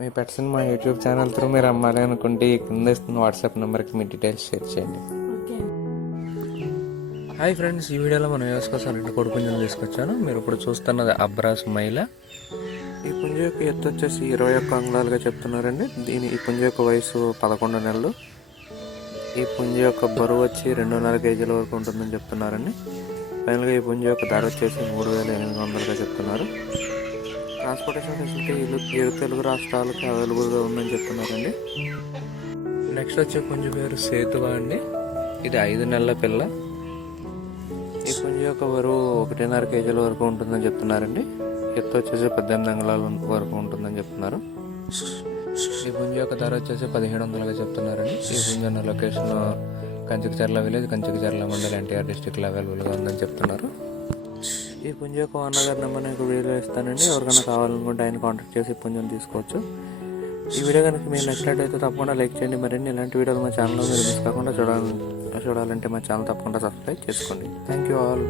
మీ పెట్స్ని మా YouTube channel through మీరు అమ్మాలి అనుకుంటే ఈ కింద ఇస్తున్న వాట్సాప్ నెంబర్కి మీ డీటెయిల్స్ షేర్ చేయండి. హాయ్ ఫ్రెండ్స్, ఈ వీడియోలో మనం యూస్ కోసం 2 కోడిపుంజులు తీసుకొచ్చాను. మీరు ఇప్పుడు చూస్తున్నది అబ్రాస్ మైల. ఈ పుంజ యొక్క ఎత్తు వచ్చేసి 21 అంగుళాలుగా చెప్తున్నారండి. ఈ పుంజ యొక్క వయసు 11 నెలలు. ఈ పుంజ యొక్క బరువు వచ్చి 2.5 కేజీల వరకు ఉంటుందని చెప్తున్నారండి. ఫైనల్గా ఈ పుంజ యొక్క ధర వచ్చేసి 3,800గా చెప్తున్నారు. ట్రాన్స్పోర్టేషన్ ఫెసిలిటీ 7 తెలుగు రాష్ట్రాలకి అవైలబుల్గా ఉందని చెప్తున్నారండి. నెక్స్ట్ వచ్చే పుంజ పేరు సేతువా అండి. ఇది 5 నెలల పిల్ల. ఈ పుంజ యొక్క బరువు 1.5 కేజీల వరకు ఉంటుందని చెప్తున్నారండి. ఎత్తు వచ్చేసి 18 అంగుళాల వరకు ఉంటుందని చెప్తున్నారు. ఈ పుంజ యొక్క ధర వచ్చేసి 1,700గా చెప్తున్నారండి. ఈ పుంజ ఉన్న లొకేషన్ కంచికచర్ల విలేజ్, కంచికచర్ల మండల్, ఎన్టీఆర్ డిస్టిక్లో అవైలబుల్గా ఉందని చెప్తున్నారు. ఈ పుంజ యొక్క ఓనర్ నెంబర్ నేను వీడియో ఇస్తానండి. ఎవరికైనా కావాలనుకుంటే ఆయన కాంటాక్ట్ చేసి ఈ పుంజను తీసుకోవచ్చు. ఈ వీడియో కనుక మీరు నచ్చినట్లయితే తప్పకుండా లైక్ చేయండి. మరిన్ని ఇలాంటి వీడియోలు మా ఛానల్లో మీరు మిస్ కాకుండా చూడాలంటే మా ఛానల్ తప్పకుండా సబ్స్క్రైబ్ చేసుకోండి. Thank you all.